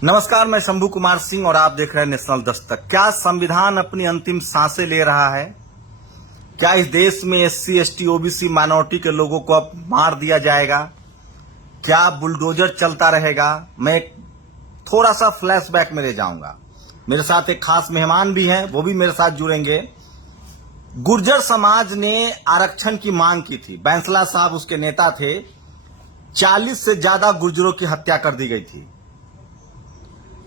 नमस्कार, मैं शंभू कुमार सिंह और आप देख रहे हैं नेशनल दस्तक। क्या संविधान अपनी अंतिम सांसें ले रहा है? क्या इस देश में एससी, एसटी, ओबीसी माइनॉरिटी के लोगों को अब मार दिया जाएगा? क्या बुलडोजर चलता रहेगा? मैं थोड़ा सा फ्लैशबैक में ले जाऊंगा। मेरे साथ एक खास मेहमान भी हैं, वो भी मेरे साथ जुड़ेंगे। गुर्जर समाज ने आरक्षण की मांग की थी। बैंसला साहब उसके नेता थे। 40 से ज्यादा गुर्जरों की हत्या कर दी गई थी।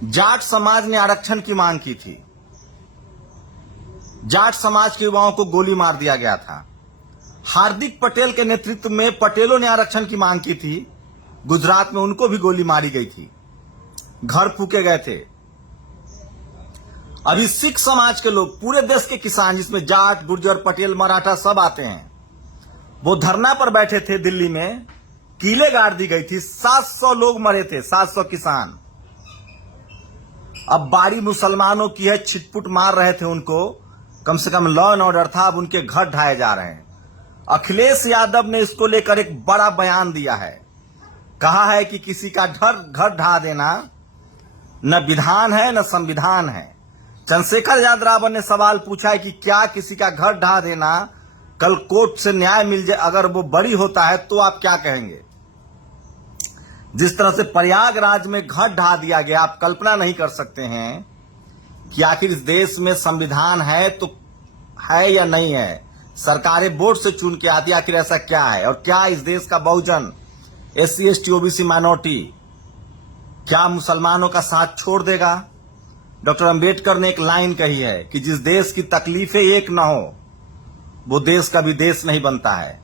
जाट समाज ने आरक्षण की मांग की थी। जाट समाज के युवाओं को गोली मार दिया गया था। हार्दिक पटेल के नेतृत्व में पटेलों ने आरक्षण की मांग की थी। गुजरात में उनको भी गोली मारी गई थी, घर फूके गए थे। अभी सिख समाज के लोग, पूरे देश के किसान, जिसमें जाट, गुर्जर, पटेल, मराठा सब आते हैं, वो धरना पर बैठे थे दिल्ली में। कीले गाड़ दी गई थी। 700 लोग मरे थे, 700 किसान। अब बारी मुसलमानों की है, छिटपुट मार रहे थे उनको। कम से कम लॉ एंड ऑर्डर था, अब उनके घर ढाए जा रहे हैं। अखिलेश यादव ने इसको लेकर एक बड़ा बयान दिया है। कहा है कि किसी का घर ढा देना न विधान है न संविधान है। चंद्रशेखर यादव ने सवाल पूछा है कि क्या किसी का घर ढा देना कल कोर्ट से न्याय मिल जाए, अगर वो बरी होता है तो आप क्या कहेंगे? जिस तरह से प्रयागराज में घर ढा दिया गया, आप कल्पना नहीं कर सकते हैं कि आखिर इस देश में संविधान है तो है या नहीं है। सरकारें वोट से चुन के आती, आखिर ऐसा क्या है? और क्या इस देश का बहुजन, एससी, एसटी, ओबीसी माइनॉरिटी, क्या मुसलमानों का साथ छोड़ देगा? डॉक्टर अंबेडकर ने एक लाइन कही है कि जिस देश की तकलीफें एक न हो, वो देश कभी देश नहीं बनता है।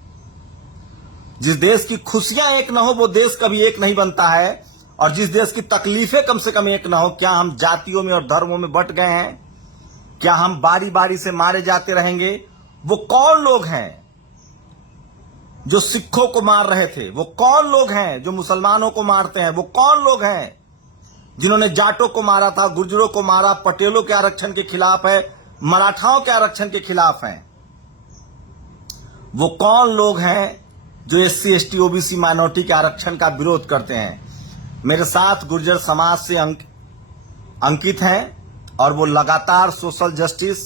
जिस देश की खुशियां एक न हो, वो देश कभी एक नहीं बनता है। और जिस देश की तकलीफें कम से कम एक न हो, क्या हम जातियों में और धर्मों में बंट गए हैं? क्या हम बारी बारी से मारे जाते रहेंगे? वो कौन लोग हैं जो सिखों को मार रहे थे? वो कौन लोग हैं जो मुसलमानों को मारते हैं? वो कौन लोग हैं जिन्होंने जाटों को मारा था, गुर्जरों को मारा, पटेलों के आरक्षण के खिलाफ है, मराठाओं के आरक्षण के खिलाफ हैं? वो कौन लोग हैं जो एससी, एसटी, ओबीसी माइनॉरिटी के आरक्षण का विरोध करते हैं? मेरे साथ गुर्जर समाज से अंकित हैं और वो लगातार सोशल जस्टिस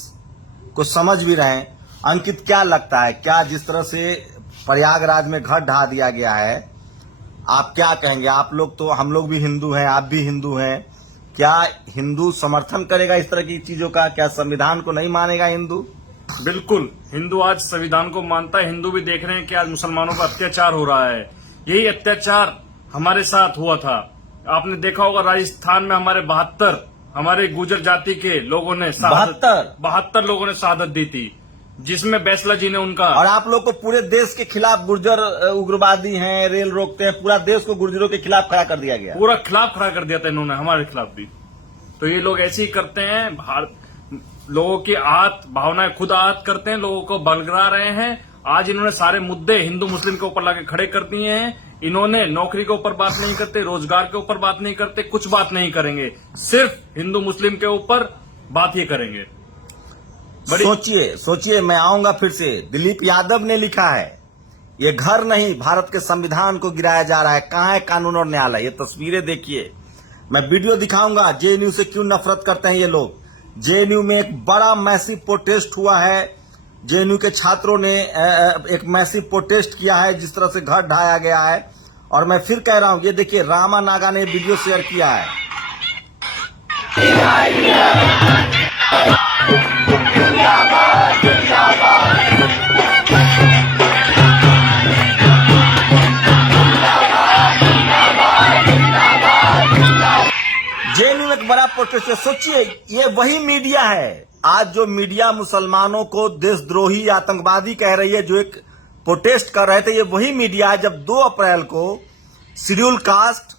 को समझ भी रहे हैं। अंकित, क्या लगता है, क्या जिस तरह से प्रयागराज में घर ढा दिया गया है, आप क्या कहेंगे? आप लोग तो, हम लोग भी हिंदू हैं, आप भी हिंदू हैं। क्या हिंदू समर्थन करेगा इस तरह की चीजों का? क्या संविधान को नहीं मानेगा हिंदू? बिल्कुल, हिंदू आज संविधान को मानता है। हिंदू भी देख रहे हैं कि आज मुसलमानों का अत्याचार हो रहा है। यही अत्याचार हमारे साथ हुआ था। आपने देखा होगा राजस्थान में हमारे गुर्जर जाति के लोगों ने 72 लोगों ने शहादत दी थी, जिसमें बैंसला जी ने उनका। और आप लोग को पूरे देश के खिलाफ, गुर्जर उग्रवादी हैं, रेल रोकते हैं, पूरा देश को गुर्जरों के खिलाफ खड़ा कर दिया गया। पूरा खिलाफ खड़ा कर दिया था इन्होंने, हमारे खिलाफ भी। तो ये लोग ऐसे ही करते हैं, लोगों की भावनाएं खुद आहत करते हैं, लोगों को बलगरा रहे हैं। आज इन्होंने सारे मुद्दे हिंदू मुस्लिम के ऊपर लाके खड़े कर दिए हैं। इन्होंने नौकरी के ऊपर बात नहीं करते, रोजगार के ऊपर बात नहीं करते, कुछ बात नहीं करेंगे, सिर्फ हिंदू मुस्लिम के ऊपर बात ही करेंगे। सोचिए, मैं आऊंगा फिर से। दिलीप यादव ने लिखा है, ये घर नहीं, भारत के संविधान को गिराया जा रहा है। कहां है कानून और न्यायालय? ये तस्वीरें देखिए, मैं वीडियो दिखाऊंगा। जेएनयू से क्यों नफरत करते हैं ये लोग? जेएनयू में एक बड़ा मैसिव प्रोटेस्ट हुआ है। जेएनयू के छात्रों ने एक मैसिव प्रोटेस्ट किया है, जिस तरह से घर ढाया गया है। और मैं फिर कह रहा हूं, ये देखिए, रामा नागा ने वीडियो शेयर किया है। जेएनयू में एक बड़ा प्रोटेस्ट है। सोचिए, ये वही मीडिया है आज जो मीडिया मुसलमानों को देशद्रोही, आतंकवादी कह रही है, जो एक प्रोटेस्ट कर रहे थे। ये वही मीडिया है जब 2 अप्रैल को शेड्यूल कास्ट,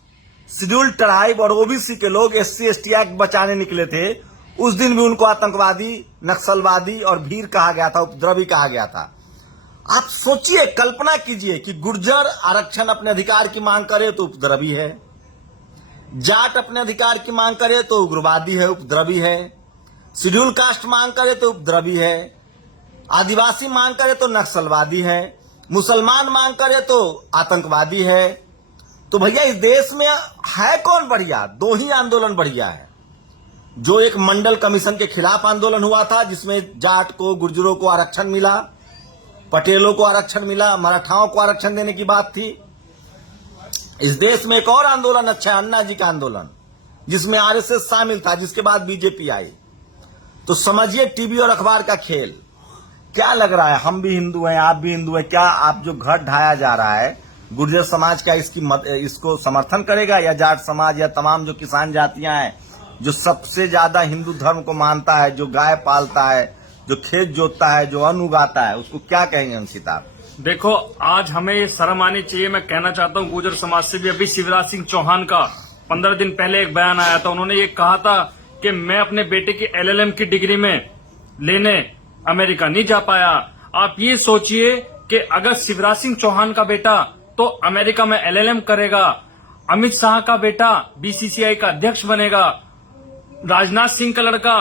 शेड्यूल ट्राइब और ओबीसी के लोग एससी, एसटी एक्ट बचाने निकले थे। उस दिन भी उनको आतंकवादी, नक्सलवादी और भीड़ कहा गया था, उपद्रवी कहा गया था। आप सोचिए, कल्पना कीजिए कि गुर्जर आरक्षण अपने अधिकार की मांग करे तो उपद्रवी है, जाट अपने अधिकार की मांग करे तो उग्रवादी है, उपद्रवी है, शेड्यूल कास्ट मांग करे तो उपद्रवी है, आदिवासी मांग करे तो नक्सलवादी है, मुसलमान मांग करे तो आतंकवादी है। तो भैया इस देश में है कौन बढ़िया? दो ही आंदोलन बढ़िया है। जो एक मंडल कमीशन के खिलाफ आंदोलन हुआ था, जिसमें जाट को, गुर्जरों को आरक्षण मिला, पटेलों को आरक्षण मिला, मराठाओं को आरक्षण देने की बात थी। इस देश में एक और आंदोलन अच्छा है, अन्ना जी का आंदोलन, जिसमें आरएसएस शामिल था, जिसके बाद बीजेपी आई। तो समझिए टीवी और अखबार का खेल। क्या लग रहा है, हम भी हिंदू हैं, आप भी हिंदू हैं, क्या आप जो घर ढाया जा रहा है गुर्जर समाज का इसको समर्थन करेगा, या जाट समाज या तमाम जो किसान जातियां हैं, जो सबसे ज्यादा हिंदू धर्म को मानता है, जो गाय पालता है, जो खेत जोतता है, जो अन्न उगाता है, उसको क्या कहेंगे अंकित आप? देखो, आज हमें ये शर्म आनी चाहिए। मैं कहना चाहता हूँ गुर्जर समाज से भी, अभी शिवराज सिंह चौहान का 15 दिन पहले एक बयान आया था। उन्होंने ये कहा था कि मैं अपने बेटे की एलएलएम की डिग्री में लेने अमेरिका नहीं जा पाया। आप ये सोचिए कि अगर शिवराज सिंह चौहान का बेटा तो अमेरिका में एलएलएम करेगा, अमित शाह का बेटा बीसीसीआई का अध्यक्ष बनेगा, राजनाथ सिंह का लड़का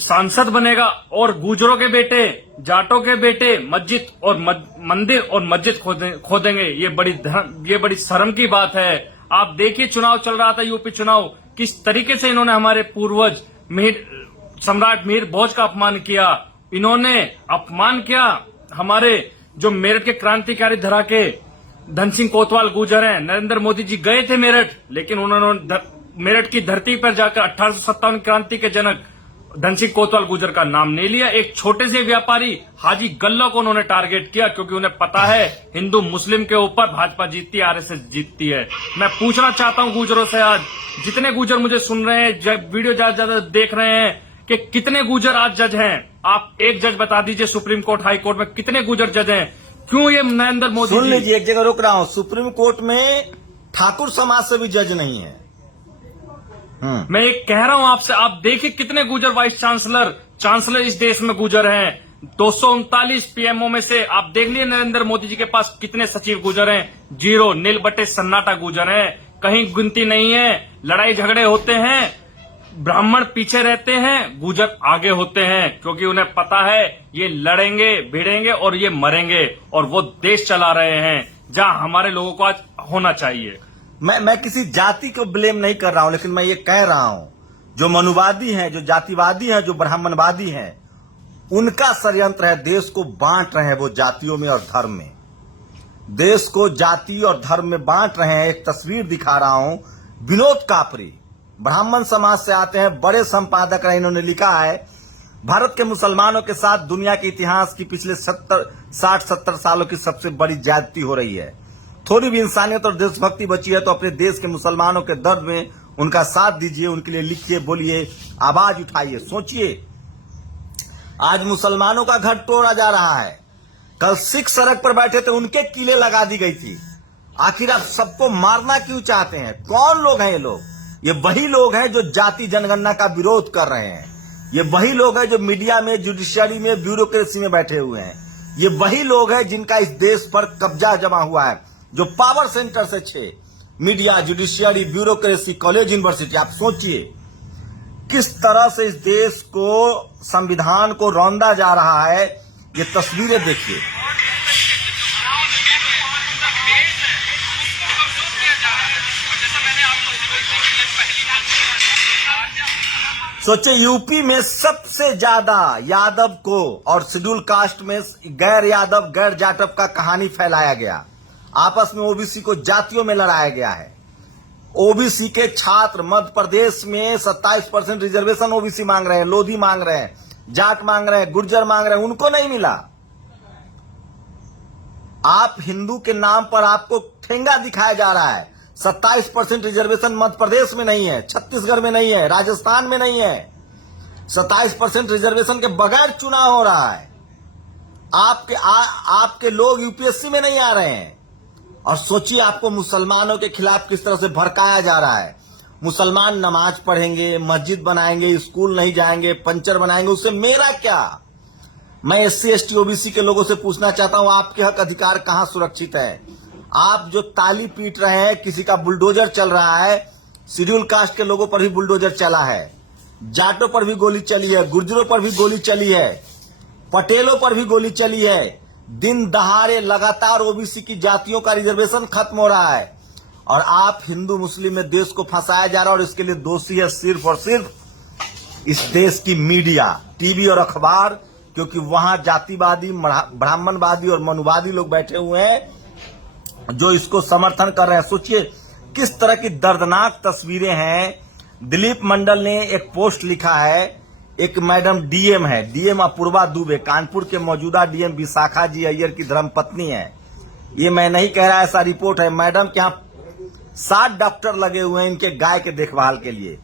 सांसद बनेगा, और गुर्जरों के बेटे, जाटों के बेटे मस्जिद और मंदिर और मस्जिद खोदेंगे। ये बड़ी शर्म की बात है। आप देखिए, चुनाव चल रहा था, यूपी चुनाव, किस तरीके से इन्होंने हमारे पूर्वज सम्राट मिहिर भोज का अपमान किया। इन्होंने अपमान किया हमारे जो मेरठ के क्रांतिकारी धराके धन सिंह कोतवाल गुर्जर हैं। नरेंद्र मोदी जी गए थे मेरठ, लेकिन उन्होंने मेरठ की धरती पर जाकर 1857 क्रांति के जनक धन सिंह कोतवाल गुर्जर का नाम नहीं लिया। एक छोटे से व्यापारी हाजी गल्ला को उन्होंने टारगेट किया, क्योंकि उन्हें पता है हिंदू मुस्लिम के ऊपर भाजपा जीतती है, आरएसएस जीतती है। मैं पूछना चाहता हूं गुर्जरों से, आज जितने गुर्जर मुझे सुन रहे हैं, जब वीडियो ज्यादा देख रहे हैं, कि कितने गुर्जर आज जज हैं? आप एक जज बता दीजिए, सुप्रीम कोर्ट, हाई कोर्ट में कितने गुर्जर जज हैं? क्यों ये नरेंद्र मोदी सुन लीजिए, एक जगह रोक रहा हूं, सुप्रीम कोर्ट में ठाकुर समाज से भी जज नहीं है। मैं एक कह रहा हूं आपसे, आप देखिए कितने गुर्जर वाइस चांसलर इस देश में गुर्जर हैं। 239 पीएमओ में से आप देख लीजिए नरेंद्र मोदी जी के पास कितने सचिव गुर्जर हैं। 0, नील बटे सन्नाटा गुर्जर हैं, कहीं गिनती नहीं है। लड़ाई झगड़े होते हैं, ब्राह्मण पीछे रहते हैं, गुर्जर आगे होते हैं, क्योंकि उन्हें पता है ये लड़ेंगे, भिड़ेंगे और ये मरेंगे, और वो देश चला रहे हैं जहां हमारे लोगों को आज होना चाहिए। मैं किसी जाति को ब्लेम नहीं कर रहा हूं, लेकिन मैं ये कह रहा हूं, जो मनुवादी हैं, जो जातिवादी हैं, जो ब्राह्मणवादी हैं, उनका षड्यंत्र है। देश को बांट रहे हैं वो जातियों में और धर्म में, देश को जाति और धर्म में बांट रहे हैं। एक तस्वीर दिखा रहा हूं, विनोद कापरी ब्राह्मण समाज से आते हैं, बड़े संपादक रहे। इन्होंने लिखा है, भारत के मुसलमानों के साथ दुनिया के इतिहास की पिछले 60-70 सालों की सबसे बड़ी ज्यादती हो रही है। थोड़ी भी इंसानियत और देशभक्ति बची है तो अपने देश के मुसलमानों के दर्द में उनका साथ दीजिए, उनके लिए लिखिए, बोलिए, आवाज उठाइए। सोचिए, आज मुसलमानों का घर तोड़ा जा रहा है। कल सिख सड़क पर बैठे थे, उनके कीले लगा दी गई थी। आखिर आप सबको मारना क्यों चाहते हैं? कौन लोग हैं ये लोग? ये वही लोग हैं जो जाति जनगणना का विरोध कर रहे हैं। ये वही लोग हैं जो मीडिया में, जुडिशियरी में, ब्यूरोक्रेसी में बैठे हुए हैं। ये वही लोग हैं जिनका इस देश पर कब्जा जमा हुआ है, जो पावर सेंटर से 6 media, judiciary, bureaucracy, college, university. आप सोचिए किस तरह से इस देश को, संविधान को रौंदा जा रहा है। ये तस्वीरें देखिए। सोचिए, यूपी में सबसे ज्यादा यादव को और शेड्यूल कास्ट में गैर यादव, गैर जाटव का कहानी फैलाया गया। आपस में ओबीसी को जातियों में लड़ाया गया है। ओबीसी के छात्र मध्य प्रदेश में 27% रिजर्वेशन ओबीसी मांग रहे हैं, लोधी मांग रहे हैं, जाट मांग रहे हैं, गुर्जर मांग रहे हैं, उनको नहीं मिला। आप हिंदू के नाम पर आपको ठेंगा दिखाया जा रहा है। 27% रिजर्वेशन मध्य प्रदेश में नहीं है, छत्तीसगढ़ में नहीं है, राजस्थान में नहीं है। 27% रिजर्वेशन के बगैर चुनाव हो रहा है। आपके लोग यूपीएससी में नहीं आ रहे हैं। और सोचिए, आपको मुसलमानों के खिलाफ किस तरह से भड़काया जा रहा है। मुसलमान नमाज पढ़ेंगे, मस्जिद बनाएंगे, स्कूल नहीं जाएंगे, पंचर बनाएंगे, उससे मेरा क्या? मैं एससी, एसटी, ओबीसी के लोगों से पूछना चाहता हूं, आपके हक अधिकार कहां सुरक्षित है? आप जो ताली पीट रहे हैं, किसी का बुलडोजर चल रहा है। शेड्यूल कास्ट के लोगों पर भी बुलडोजर चला है, जाटों पर भी गोली चली है, गुर्जरों पर भी गोली चली है, पटेलों पर भी गोली चली है। दिन दहाड़े लगातार ओबीसी की जातियों का रिजर्वेशन खत्म हो रहा है। और आप हिंदू मुस्लिम में देश को फंसाया जा रहा है, और इसके लिए दोषी है सिर्फ और सिर्फ इस देश की मीडिया, टीवी और अखबार, क्योंकि वहां जातिवादी, ब्राह्मणवादी और मनुवादी लोग बैठे हुए हैं जो इसको समर्थन कर रहे हैं। सोचिए किस तरह की दर्दनाक तस्वीरें हैं। दिलीप मंडल ने एक पोस्ट लिखा है, एक मैडम डीएम है, डीएम अपूर्वा दुबे, कानपुर के मौजूदा डीएम विशाखा जी अय्यर की धर्मपत्नी है। ये मैं नहीं कह रहा, ऐसा रिपोर्ट है। मैडम के यहाँ 60 डॉक्टर लगे हुए हैं इनके गाय के देखभाल के लिए।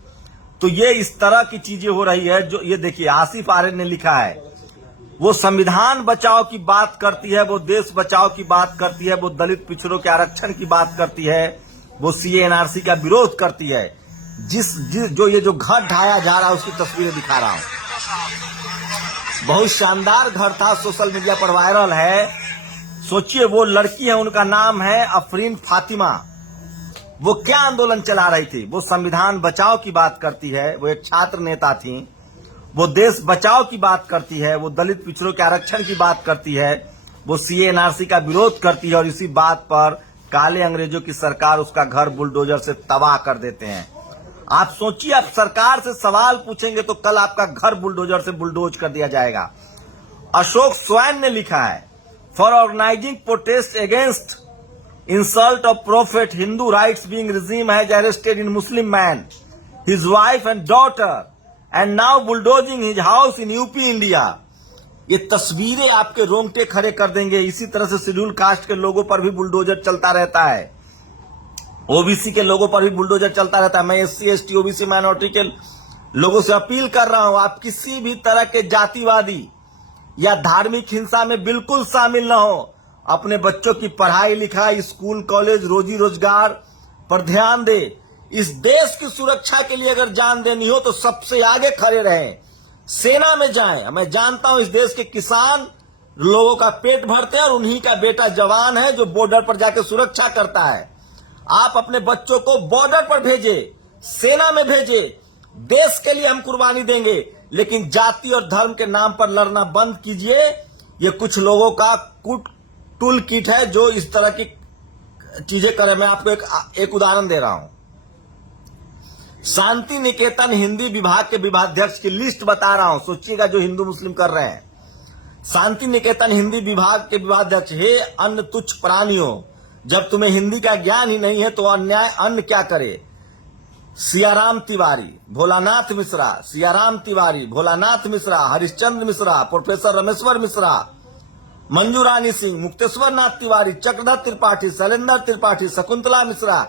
तो ये इस तरह की चीजें हो रही है। जो ये देखिए आसिफ आर्य ने लिखा है, वो संविधान बचाओ की बात करती है, वो देश बचाओ की बात करती है, वो दलित पिछड़ों के आरक्षण की बात करती है, वो सीए एनआरसी का विरोध करती है। जो ये जो घर ढाया जा रहा है उसकी तस्वीरें दिखा रहा हूं। बहुत शानदार घर था, सोशल मीडिया पर वायरल है। सोचिए वो लड़की है, उनका नाम है अफरीन फातिमा। वो क्या आंदोलन चला रही थी? वो संविधान बचाओ की बात करती है, वो एक छात्र नेता थी। वो देश बचाओ की बात करती है, वो दलित पिछड़ों के आरक्षण की बात करती है, वो सीए एनआरसी का विरोध करती है, और इसी बात पर काले अंग्रेजों की सरकार उसका घर बुलडोजर से तबाह कर देते हैं। आप सोचिए, आप सरकार से सवाल पूछेंगे तो कल आपका घर बुलडोजर से बुलडोज कर दिया जाएगा। अशोक स्वैन ने लिखा है, for organising protest against insult of prophet Hindu rights being regime has arrested in Muslim man, his wife and daughter, and now bulldozing his house in UP India। ये तस्वीरें आपके रोंगटे खड़े कर देंगे। इसी तरह से शेड्यूल कास्ट के लोगों पर भी बुलडोजर चलता रहता है, ओबीसी के लोगों पर भी बुलडोजर चलता रहता है। मैं एससी एसटी ओबीसी माइनॉरिटी के लोगों से अपील कर रहा हूं, आप किसी भी तरह के जातिवादी या धार्मिक हिंसा में बिल्कुल शामिल न हो। अपने बच्चों की पढ़ाई लिखाई, स्कूल कॉलेज, रोजी रोजगार पर ध्यान दे। इस देश की सुरक्षा के लिए अगर जान देनी हो तो सबसे आगे खड़े रहें, सेना में जाएं। मैं जानता हूं इस देश के किसान लोगों का पेट भरते हैं और उन्हीं का बेटा जवान है जो बॉर्डर पर जाकर सुरक्षा करता है। आप अपने बच्चों को बॉर्डर पर भेजे, सेना में भेजे। देश के लिए हम कुर्बानी देंगे, लेकिन जाति और धर्म के नाम पर लड़ना बंद कीजिए। ये कुछ लोगों का टूल किट है जो इस तरह की चीजें करे। मैं आपको एक उदाहरण दे रहा हूं। शांति निकेतन हिंदी विभाग के विभागाध्यक्ष की लिस्ट बता रहा हूं, सोचिएगा जो हिंदू मुस्लिम कर रहे हैं। शांति निकेतन हिंदी विभाग के विभागाध्यक्ष, हे अन्न तुच्छ प्राणियों, जब तुम्हें हिंदी का ज्ञान ही नहीं है तो अन्याय अन्न क्या करे। सियाराम तिवारी, भोलानाथ मिश्रा, सियाराम तिवारी, भोलानाथ मिश्रा, हरिश्चंद्र मिश्रा, प्रोफेसर रमेश्वर मिश्रा, मंजू रानी सिंह, मुक्तेश्वर नाथ तिवारी, चक्रधर त्रिपाठी, शैलेंद्र त्रिपाठी, शकुंतला मिश्रा,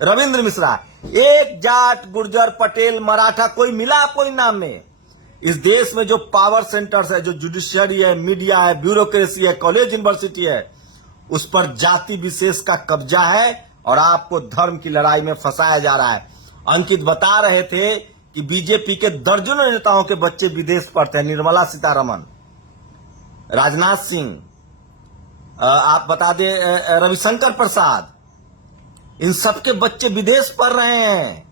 रविंद्र मिश्रा। एक जाट, गुर्जर, पटेल, मराठा कोई मिला आपको इन नाम में? इस देश में जो पावर सेंटर्स है, जो जुडिशियरी है, मीडिया है, ब्यूरोक्रेसी है, कॉलेज यूनिवर्सिटी है, उस पर जाति विशेष का कब्जा है और आपको धर्म की लड़ाई में फंसाया जा रहा है। अंकित बता रहे थे कि बीजेपी के दर्जनों नेताओं के बच्चे विदेश पढ़ते हैं। निर्मला सीतारमण, राजनाथ सिंह, आप बता दें रविशंकर प्रसाद, इन सबके बच्चे विदेश पढ़ रहे हैं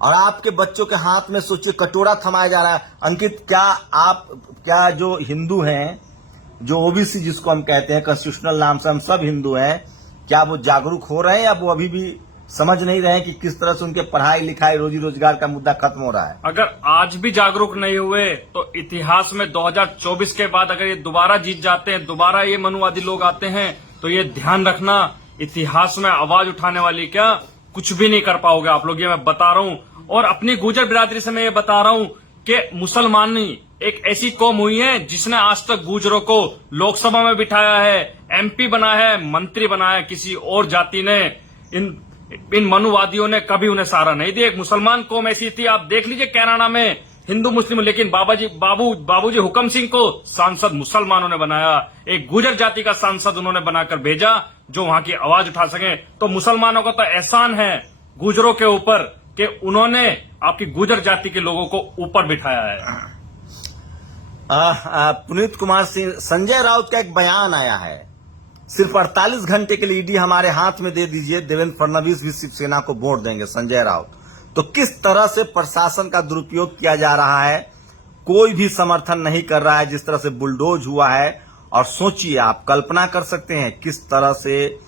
और आपके बच्चों के हाथ में सोचिए कटोरा थमाया जा रहा है। अंकित, क्या जो हिंदू हैं, जो ओबीसी जिसको हम कहते हैं, कॉन्स्टिट्यूशनल नाम से हम सब हिंदू हैं, क्या वो जागरूक हो रहे हैं या वो अभी भी समझ नहीं रहे हैं कि किस तरह से उनके पढ़ाई लिखाई, रोजी रोजगार का मुद्दा खत्म हो रहा है? अगर आज भी जागरूक नहीं हुए तो इतिहास में 2024 के बाद अगर ये दोबारा जीत जाते हैं, दोबारा ये मनुवादी लोग आते हैं, तो ये ध्यान रखना, इतिहास में आवाज उठाने वाली क्या कुछ भी नहीं कर पाओगे आप लोग, ये मैं बता रहा हूं। और अपनी गुर्जर बिरादरी से मैं ये बता रहा हूं कि मुसलमानी एक ऐसी कौम हुई है जिसने आज तक गुर्जरों को लोकसभा में बिठाया है, एमपी बनाया है, मंत्री बनाया है। किसी और जाति ने, इन मनुवादियों ने कभी उन्हें सहारा नहीं दिया। एक मुसलमान कौम ऐसी थी, आप देख लीजिए कैराना में हिंदू मुस्लिम, लेकिन बाबूजी हुकम सिंह को सांसद मुसलमानों ने बनाया। एक गुर्जर जाति का सांसद उन्होंने बनाकर भेजा जो वहां की आवाज उठा सके। तो मुसलमानों का तो एहसान है गुर्जरों के ऊपर कि उन्होंने आपकी गुर्जर जाति के लोगों को ऊपर बिठाया है। पुनीत कुमार सिंह, संजय राउत का एक बयान आया है, सिर्फ 48 घंटे के लिए ईडी हमारे हाथ में दे दीजिए, देवेंद्र फडणवीस भी शिवसेना को वोट देंगे। संजय राउत, तो किस तरह से प्रशासन का दुरुपयोग किया जा रहा है, कोई भी समर्थन नहीं कर रहा है जिस तरह से बुलडोज हुआ है। और सोचिए, आप कल्पना कर सकते हैं किस तरह से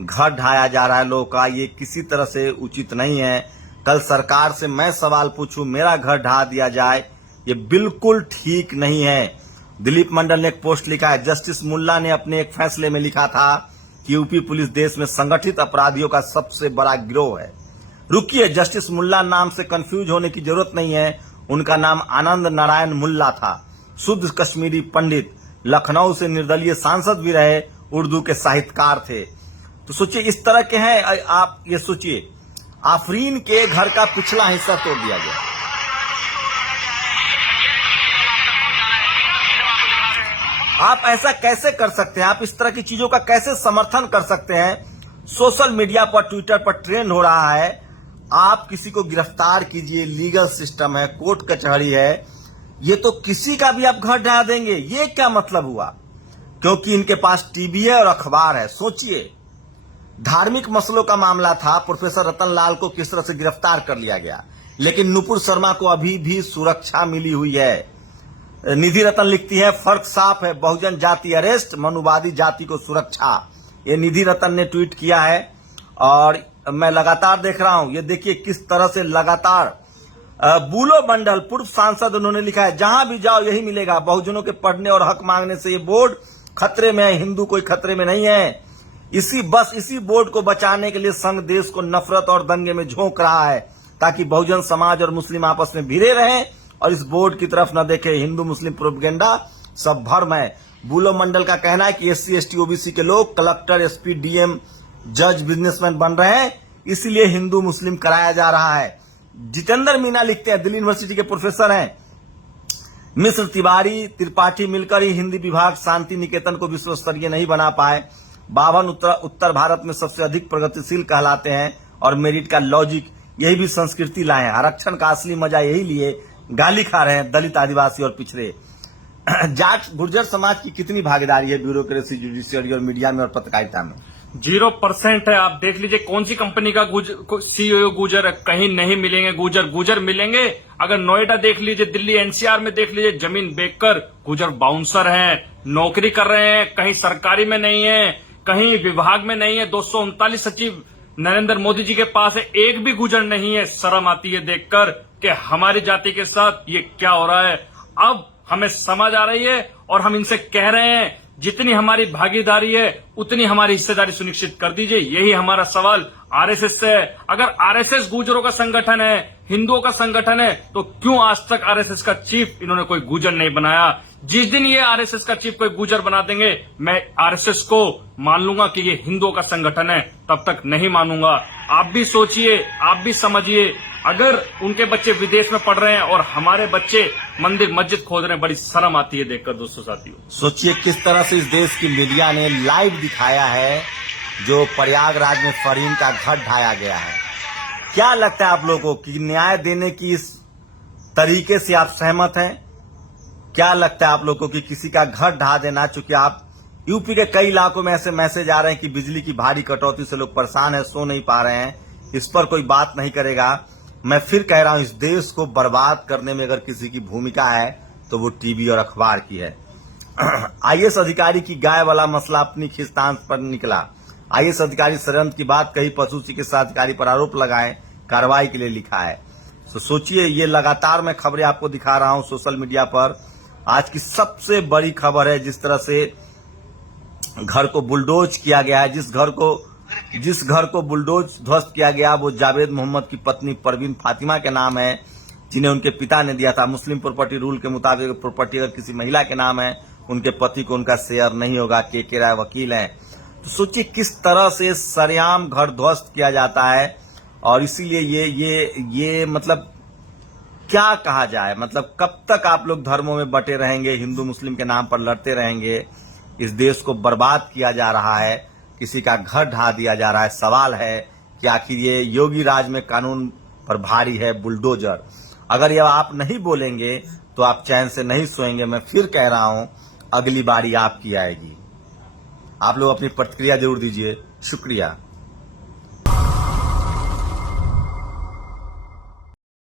घर ढाया जा रहा है लोगों का, ये किसी तरह से उचित नहीं है। कल सरकार से मैं सवाल पूछूं, मेरा घर ढा दिया जाए, ये बिल्कुल ठीक नहीं है। दिलीप मंडल ने एक पोस्ट लिखा है, जस्टिस मुल्ला ने अपने एक फैसले में लिखा था कि यूपी पुलिस देश में संगठित अपराधियों का सबसे बड़ा गिरोह है। रुकिए, जस्टिस मुल्ला नाम से कंफ्यूज होने की जरूरत नहीं है। उनका नाम आनंद नारायण मुल्ला था, शुद्ध कश्मीरी पंडित, लखनऊ से निर्दलीय सांसद भी रहे, उर्दू के साहित्यकार थे। तो सोचिए, इस तरह के हैं आप। ये सोचिए, आफरीन के घर का पिछला हिस्सा तोड़ दिया गया। आप ऐसा कैसे कर सकते हैं? आप इस तरह की चीजों का कैसे समर्थन कर सकते हैं? सोशल मीडिया पर, ट्विटर पर ट्रेंड हो रहा है, आप किसी को गिरफ्तार कीजिए, लीगल सिस्टम है, कोर्ट कचहरी है, ये तो किसी का भी आप घर ढा देंगे। ये क्या मतलब हुआ? क्योंकि इनके पास टीवी है और अखबार है। सोचिए, धार्मिक मसलों का मामला था, प्रोफेसर रतन लाल को किस तरह से गिरफ्तार कर लिया गया, लेकिन नुपुर शर्मा को अभी भी सुरक्षा मिली हुई है। निधि रतन लिखती है, फर्क साफ है, बहुजन जाति अरेस्ट, मनुवादी जाति को सुरक्षा। ये निधि रतन ने ट्वीट किया है और मैं लगातार देख रहा हूं। ये देखिए किस तरह से लगातार बूलो मंडल, पूर्व सांसद, उन्होंने लिखा है, जहां भी जाओ यही मिलेगा, बहुजनों के पढ़ने और हक मांगने से ये बोर्ड खतरे में है, हिंदू कोई खतरे में नहीं है। इसी बोर्ड को बचाने के लिए संघ देश को नफरत और दंगे में झोंक रहा है, ताकि बहुजन समाज और मुस्लिम आपस में भिड़े रहें और इस बोर्ड की तरफ न देखे। हिंदू मुस्लिम प्रोपेगेंडा सब भर्म है। बूलो मंडल का कहना है कि SC ST OBC के लोग कलेक्टर, SP DM, जज, बिजनेसमैन बन रहे हैं, इसीलिए हिंदू मुस्लिम कराया जा रहा है। जितेंद्र मीना लिखते हैं, दिल्ली यूनिवर्सिटी के प्रोफेसर हैं, मिश्र, तिवारी, त्रिपाठी मिलकर ही हिंदी विभाग शांति निकेतन को विश्व स्तरीय नहीं बना पाए। बावन उत्तर भारत में सबसे अधिक प्रगतिशील कहलाते हैं और मेरिट का लॉजिक, यही भी संस्कृति लाए हैं। आरक्षण का असली मजा यही लिए गाली खा रहे हैं दलित, आदिवासी और पिछड़े। जाट गुर्जर समाज की कितनी भागीदारी है ब्यूरोक्रेसी, जुडिशियरी और मीडिया में और पत्रकारिता में? 0% है। आप देख लीजिए कौन सी कंपनी का CEO गुजर है, कहीं नहीं मिलेंगे गुजर मिलेंगे। अगर नोएडा देख लीजिए, दिल्ली NCR में देख लीजिए, जमीन बेचकर गुजर बाउंसर हैं, नौकरी कर रहे हैं, कहीं सरकारी में नहीं है, कहीं विभाग में नहीं है। 239 सचिव नरेंद्र मोदी जी के पास है, एक भी गुजर नहीं है। शर्म आती है देखकर कि हमारी जाति के साथ ये क्या हो रहा है। अब हमें समझ आ रही है और हम इनसे कह रहे हैं, जितनी हमारी भागीदारी है उतनी हमारी हिस्सेदारी सुनिश्चित कर दीजिए। यही हमारा सवाल RSS से है। अगर RSS गुजरों का संगठन है, हिंदुओं का संगठन है, तो क्यों आज तक RSS का चीफ इन्होंने कोई गुजर नहीं बनाया? जिस दिन ये RSS का चीफ कोई गुजर बना देंगे, मैं RSS को मान लूंगा कि ये हिंदुओं का संगठन है, तब तक नहीं मानूंगा। आप भी सोचिए, आप भी समझिए, अगर उनके बच्चे विदेश में पढ़ रहे हैं और हमारे बच्चे मंदिर मस्जिद खोद रहे हैं, बड़ी शर्म आती है देखकर दोस्तों, साथियों। सोचिए किस तरह से इस देश की मीडिया ने लाइव दिखाया है जो प्रयागराज में फरीन का घर ढाया गया है। क्या लगता है आप लोगों को कि न्याय देने की इस तरीके से आप सहमत हैं? क्या लगता है आप लोगों को कि किसी का घर ढा देना, चूंकि आप यूपी के कई इलाकों में ऐसे मैसेज आ रहे हैं कि बिजली की भारी कटौती से लोग परेशान है, सो नहीं पा रहे हैं, इस पर कोई बात नहीं करेगा। मैं फिर कह रहा हूं, इस देश को बर्बाद करने में अगर किसी की भूमिका है तो वो टीवी और अखबार की है। IAS अधिकारी की गाय वाला मसला अपनी खींचतान पर निकला। IAS अधिकारी षड्यंत्र की बात कही, पशु चिकित्सा अधिकारी पर आरोप लगाए, कार्रवाई के लिए लिखा है। तो सोचिए, ये लगातार मैं खबरें आपको दिखा रहा हूं सोशल मीडिया पर। आज की सबसे बड़ी खबर है जिस तरह से घर को बुलडोज किया गया है। जिस घर को बुलडोज ध्वस्त किया गया वो जावेद मोहम्मद की पत्नी परवीन फातिमा के नाम है, जिन्हें उनके पिता ने दिया था। मुस्लिम प्रॉपर्टी रूल के मुताबिक प्रॉपर्टी अगर किसी महिला के नाम है, उनके पति को उनका शेयर नहीं होगा। के राय वकील हैं। तो सोचिए किस तरह से सरेआम घर ध्वस्त किया जाता है। और इसीलिए ये मतलब क्या कहा जाए, मतलब कब तक आप लोग धर्मों में बटे रहेंगे, हिंदू मुस्लिम के नाम पर लड़ते रहेंगे? इस देश को बर्बाद किया जा रहा है, किसी का घर ढा दिया जा रहा है। सवाल है कि आखिर ये योगी राज में कानून पर भारी है बुलडोजर। अगर ये आप नहीं बोलेंगे तो आप चैन से नहीं सोएंगे। मैं फिर कह रहा हूं, अगली बारी आपकी आएगी। आप लोग अपनी प्रतिक्रिया जरूर दीजिए। शुक्रिया।